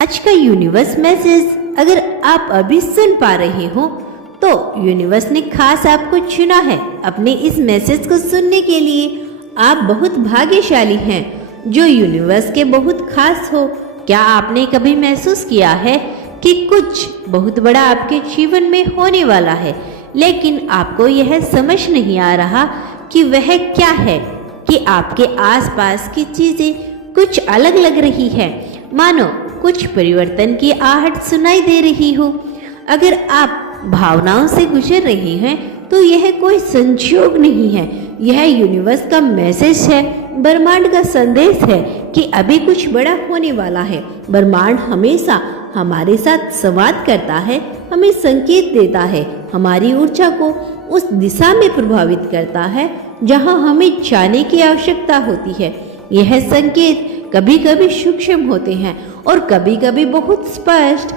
आज का universe message अगर आप अभी सुन पा रहे हो तो यूनिवर्स ने खास आपको चुना है अपने इस मैसेज को सुनने के लिए। आप बहुत भाग्यशाली हैं जो यूनिवर्स के बहुत खास हो। क्या आपने कभी महसूस किया है कि कुछ बहुत बड़ा आपके जीवन में होने वाला है, लेकिन आपको यह समझ नहीं आ रहा कि वह क्या है, कि आपके आसपास की चीजें कुछ अलग लग रही है, मानो कुछ परिवर्तन की आहट सुनाई दे रही हो। अगर आप भावनाओं से गुजर रहे हैं तो यह कोई संयोग नहीं है, यह यूनिवर्स का मैसेज है, ब्रह्मांड का संदेश है कि अभी कुछ बड़ा होने वाला है। ब्रह्मांड हमेशा हमारे साथ संवाद करता है, हमें संकेत देता है, हमारी ऊर्जा को उस दिशा में प्रभावित करता है जहां हमें जाने की आवश्यकता होती है। यह संकेत कभी कभी सूक्ष्म होते हैं और कभी कभी बहुत स्पष्ट।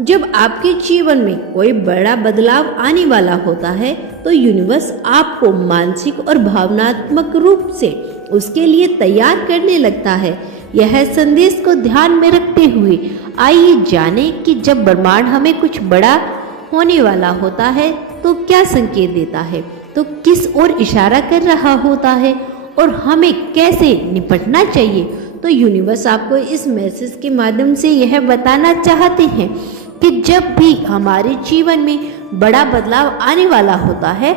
जब आपके जीवन में कोई बड़ा बदलाव आने वाला होता है तो यूनिवर्स आपको मानसिक और भावनात्मक रूप से उसके लिए तैयार करने लगता है। यह संदेश को ध्यान में रखते हुए आइए जाने कि जब ब्रह्मांड हमें कुछ बड़ा होने वाला होता है तो क्या संकेत देता है, तो किस ओर इशारा कर रहा होता है और हमें कैसे निपटना चाहिए। तो यूनिवर्स आपको इस मैसेज के माध्यम से यह बताना चाहते हैं कि जब भी हमारे जीवन में बड़ा बदलाव आने वाला होता है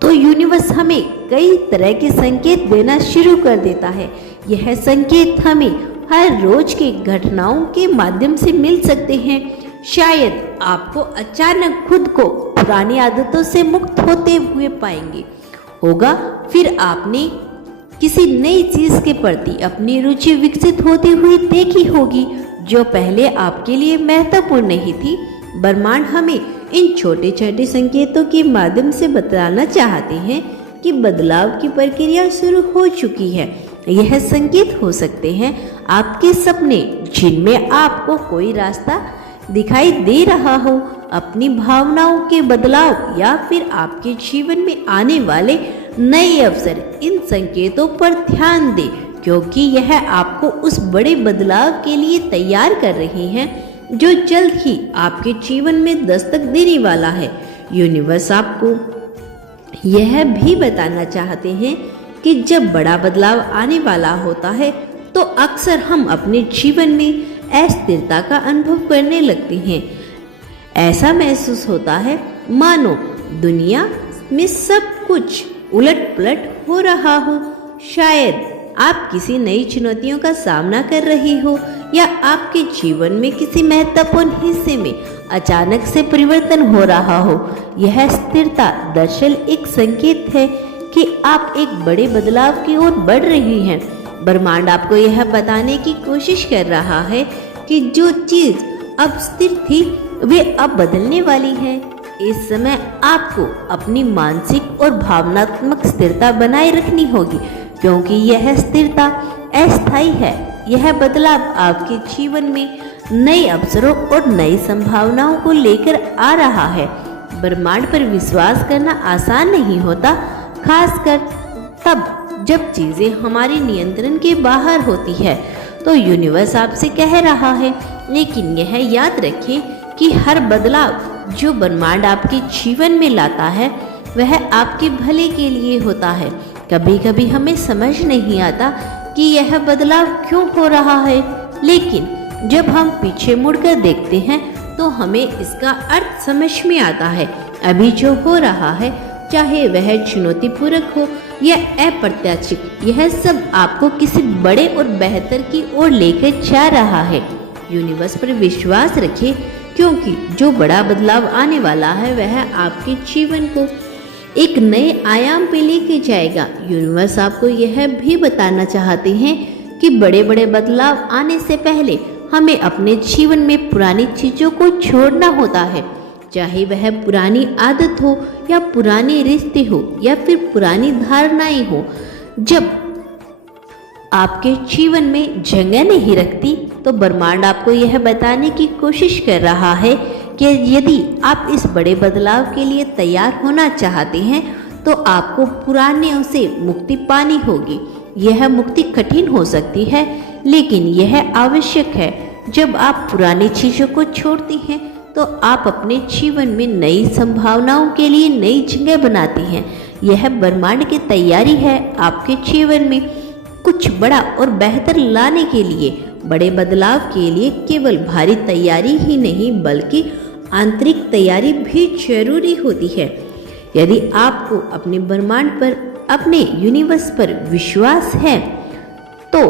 तो यूनिवर्स हमें कई तरह के संकेत देना शुरू कर देता है। यह संकेत हमें हर रोज के घटनाओं के माध्यम से मिल सकते हैं। शायद आपको अचानक खुद को पुरानी आदतों से मुक्त होते हुए पाएंगे होगा, फिर आपने किसी नई चीज के प्रति अपनी रुचि विकसित होती हुई देखी होगी जो पहले आपके लिए महत्वपूर्ण नहीं थी। ब्रह्मांड हमें इन छोटे छोटे संकेतों के माध्यम से बताना चाहते हैं कि बदलाव की प्रक्रिया शुरू हो चुकी है। यह संकेत हो सकते हैं आपके सपने जिनमें आपको कोई रास्ता दिखाई दे रहा हो, अपनी भावनाओं के बदलाव या फिर आपके जीवन में आने वाले नए अवसर। इन संकेतों पर ध्यान दें क्योंकि यह आपको उस बड़े बदलाव के लिए तैयार कर रही हैं जो जल्द ही आपके जीवन में दस्तक देने वाला है। यूनिवर्स आपको यह भी बताना चाहते हैं कि जब बड़ा बदलाव आने वाला होता है तो अक्सर हम अपने जीवन में अस्थिरता का अनुभव करने लगते हैं। ऐसा महसूस होता है मानो दुनिया में सब कुछ उलट पुलट हो रहा हो। शायद आप किसी नई चुनौतियों का सामना कर रहे हो या आपके जीवन में किसी महत्वपूर्ण हिस्से में अचानक से परिवर्तन हो रहा हो। यह स्थिरता दरअसल एक संकेत है कि आप एक बड़े बदलाव की ओर बढ़ रहे हैं। ब्रह्मांड आपको यह बताने की कोशिश कर रहा है कि जो चीज अब स्थिर थी वे अब बदलने वाली है। इस समय आपको अपनी मानसिक और भावनात्मक स्थिरता बनाए रखनी होगी क्योंकि यह स्थिरता अस्थायी है। यह बदलाव आपके जीवन में नए अवसरों और नई संभावनाओं को लेकर आ रहा है। ब्रह्मांड पर विश्वास करना आसान नहीं होता, खासकर तब जब चीजें हमारे नियंत्रण के बाहर होती है। तो यूनिवर्स आपसे कह रहा है, लेकिन यह याद रखें कि हर बदलाव जो ब्रह्मांड आपके जीवन में लाता है वह आपके भले के लिए होता है। कभी कभी हमें समझ नहीं आता कि यह बदलाव क्यों हो रहा है, लेकिन जब हम पीछे मुड़कर देखते हैं तो हमें इसका अर्थ समझ में आता है। अभी जो हो रहा है, चाहे वह चुनौतीपूर्ण हो या अप्रत्याशित, यह सब आपको किसी बड़े और बेहतर की ओर लेकर जा रहा है। यूनिवर्स पर विश्वास रखें क्योंकि जो बड़ा बदलाव आने वाला है वह आपके जीवन को एक नए आयाम पे लेके जाएगा। यूनिवर्स आपको यह भी बताना चाहते हैं कि बड़े बड़े बदलाव आने से पहले हमें अपने जीवन में पुरानी चीजों को छोड़ना होता है, चाहे वह पुरानी आदत हो या पुराने रिश्ते हो या फिर पुरानी धारणाएं हो। जब आपके जीवन में जगह नहीं रखती तो ब्रह्मांड आपको यह बताने की कोशिश कर रहा है कि यदि आप इस बड़े बदलाव के लिए तैयार होना चाहते हैं तो आपको पुराने से मुक्ति पानी होगी। यह मुक्ति कठिन हो सकती है, लेकिन यह आवश्यक है जब आप पुरानी चीज़ों को छोड़ती हैं तो आप अपने जीवन में नई संभावनाओं के लिए नई जगह बनाती हैं। यह ब्रह्मांड की तैयारी है आपके जीवन में कुछ बड़ा और बेहतर लाने के लिए। बड़े बदलाव के लिए केवल भारी तैयारी ही नहीं बल्कि आंतरिक तैयारी भी जरूरी होती है। यदि आपको अपने ब्रह्मांड पर, अपने यूनिवर्स पर विश्वास है तो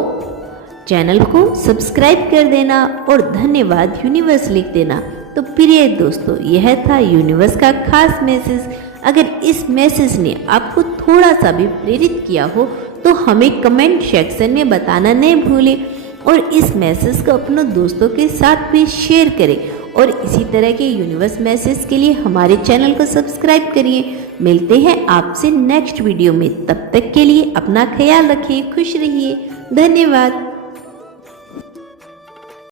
चैनल को सब्सक्राइब कर देना और धन्यवाद यूनिवर्स लिख देना। तो प्रिय दोस्तों, यह था यूनिवर्स का खास मैसेज। अगर इस मैसेज ने आपको थोड़ा सा भी प्रेरित किया हो तो हमें कमेंट सेक्शन में बताना नहीं भूलें और इस मैसेज को अपने दोस्तों के साथ भी शेयर करें और इसी तरह के यूनिवर्स मैसेज के लिए हमारे चैनल को सब्सक्राइब करिए। मिलते हैं आपसे नेक्स्ट वीडियो में, तब तक के लिए अपना ख्याल रखें, खुश रहिए, धन्यवाद।